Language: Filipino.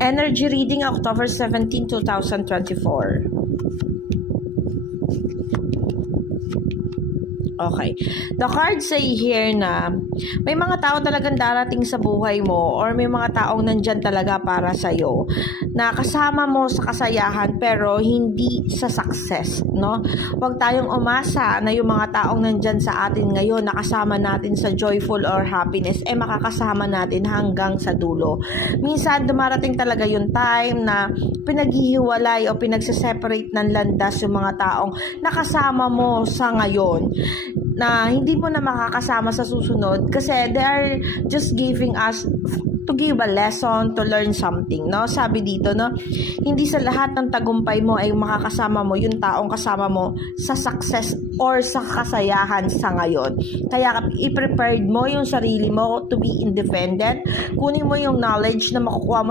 Energy reading October 17, 2024. Okay. The cards say here na may mga tao talagang darating sa buhay mo or may mga taong nandyan talaga para sa'yo na kasama mo sa kasayahan pero hindi sa success, no? Huwag tayong umasa na yung mga taong nandyan sa atin ngayon na kasama natin sa joyful or happiness makakasama natin hanggang sa dulo. Minsan dumarating talaga yung time na pinaghihiwalay o pinagseseparate ng landas yung mga taong nakasama mo sa ngayon na hindi mo na makakasama sa susunod kasi they are just giving us to give a lesson, to learn something, no? Sabi dito, no? Hindi sa lahat ng tagumpay mo ay makakasama mo yung taong kasama mo sa success or sa kasayahan sa ngayon. Kaya i-prepared mo yung sarili mo to be independent. Kunin mo yung knowledge na makukuha mo